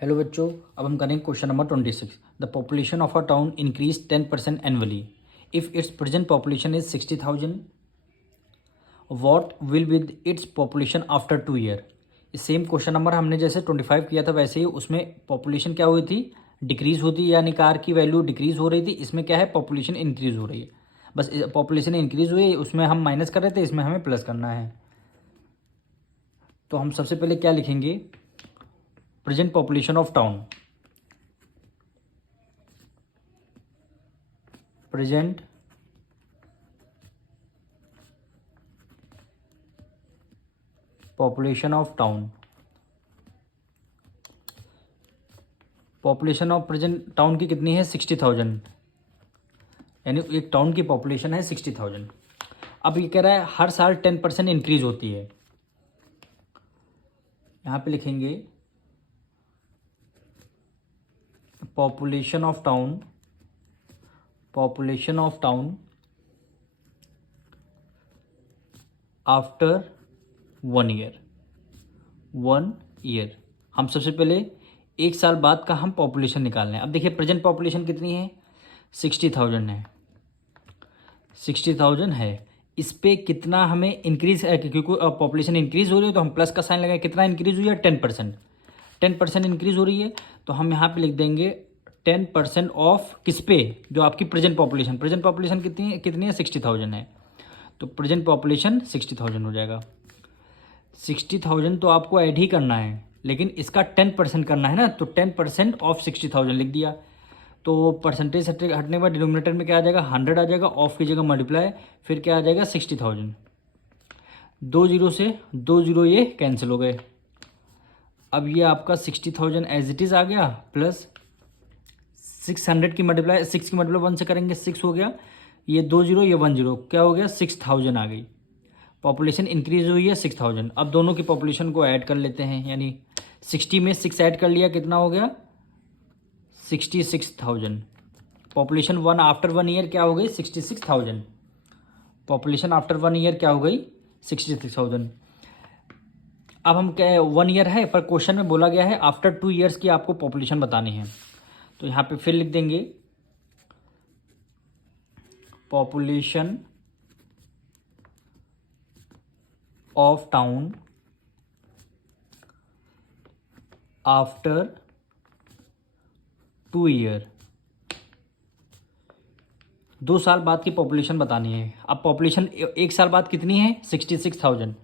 Hello बच्चों, अब हम करेंगे question number 26। The population of a town increase 10% annually if it's present population is 60,000। What will with its population after 2 year. Same question number हमने जैसे 25 किया था वैसे ही उसमें पॉपुलेशन क्या हुई थी, डिक्रीज होती, यानी कार की वैल्यू डिक्रीज हो रही थी। इसमें क्या है, पॉपुलेशन इंक्रीज हो रही है। बस पॉपुलेशन इंक्रीज हुई, उसमें हम माइनस कर रहे थे, इसमें हमें प्लस करना है। तो हम सबसे पहले क्या लिखेंगे, present population of town, present population of town. Population of present town की कितनी है, 60,000, यानी एक टाउन की पॉपुलेशन है 60,000। अब ये कह रहा है हर साल 10% इंक्रीज होती है। यहां पे लिखेंगे population of town, population of town after 1 year. 1 year हम सबसे पहले एक साल बाद का हम पॉपुलेशन निकाल रहे हैं। अब देखिए प्रेजेंट पॉपुलेशन कितनी है, 60,000 है, 60,000 है। इस पे कितना हमें इंक्रीज, क्योंकि पॉपुलेशन इंक्रीज हो रही है तो हम प्लस का साइन लगाए। कितना इंक्रीज हुई है, 10%। 10% इंक्रीज हो रही है तो हम यहाँ पे लिख देंगे 10% ऑफ किस पे, जो आपकी प्रेजेंट पॉपुलेशन, प्रेजेंट पॉपुलेशन कितनी है 60,000 है, तो प्रेजेंट पॉपुलेशन 60,000 हो जाएगा। 60,000 तो आपको ऐड ही करना है, लेकिन इसका 10% करना है ना, तो 10% ऑफ 60,000 लिख दिया। तो परसेंटेज हटने के बाद डिनोमिनेटर में क्या आ जाएगा, 100 आ जाएगा, ऑफ की जगह मल्टीप्लाई, फिर क्या आ जाएगा 60,000। 2 जीरो से 2 जीरो ये कैंसिल हो गए। अब ये आपका 60,000 एज इट इज़ आ गया, प्लस 600 की मल्टीप्लाई, 6 की मल्टीप्लाई 1 से करेंगे 6 हो गया, ये 2 जीरो ये 1 जीरो, क्या हो गया 6000 आ गई। पॉपुलेशन इंक्रीज हुई है 6000। अब दोनों की पॉपुलेशन को ऐड कर लेते हैं, यानी 60 में 6 ऐड कर लिया, कितना हो गया 66,000। पॉपुलेशन वन आफ्टर 1 ईयर क्या हो गई 66,000। पॉपुलेशन आफ्टर 1 ईयर क्या हो गई 66,000। अब हम क्या, 1 ईयर है पर क्वेश्चन में बोला गया है आफ्टर 2 ईयर्स की आपको पॉपुलेशन बतानी है, तो यहाँ पे फिर लिख देंगे population of town after 2 year. 2 साल बाद की पॉपुलेशन बतानी है। अब पॉपुलेशन एक साल बाद कितनी है 66,000,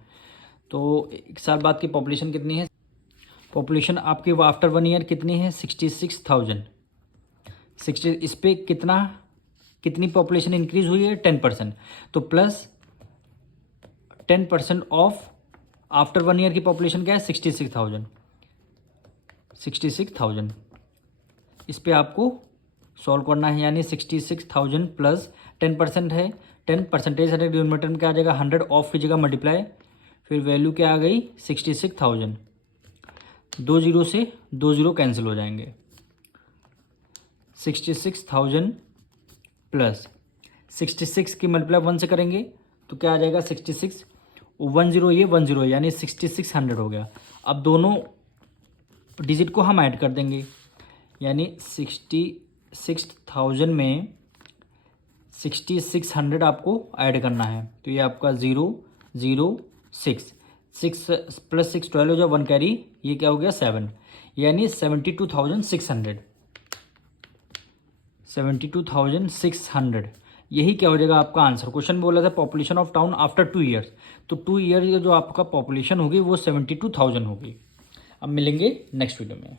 तो एक साल बाद की पॉपुलेशन कितनी है, पॉपुलेशन आपकी आफ्टर 1 ईयर कितनी है 66,000। 60 इस पे कितनी पॉपुलेशन इंक्रीज हुई है 10%, तो प्लस 10% ऑफ आफ्टर 1 ईयर की पॉपुलेशन क्या है 66,000। 66,000 इस पे आपको सॉल्व करना है, यानी 66,000 प्लस 10% है, 10 परसेंटेज है, डिनोमिनेटर में क्या आ जाएगा 100, ऑफ की जगह मल्टीप्लाई, फिर वैल्यू क्या आ गई 66,000। 2 जीरो से 2 जीरो कैंसिल हो जाएंगे। 66,000 प्लस 66 की मल्टीप्लाई 1 से करेंगे तो क्या आ जाएगा 66, 1 जीरो ये 1 जीरो, यानी 6600 हो गया। अब दोनों डिजिट को हम ऐड कर देंगे, यानी 66,000 में 6600 आपको ऐड करना है, तो ये आपका 006, 6 प्लस 6 12 हो जाए, 1 कैरी, ये क्या हो गया 7, यानी 72,600। 72,600 यही क्या हो जाएगा आपका आंसर। क्वेश्चन बोला था population of town after 2 years, तो 2 ईयर जो आपका पॉपुलेशन होगी वो 72,000 होगी। अब मिलेंगे नेक्स्ट वीडियो में।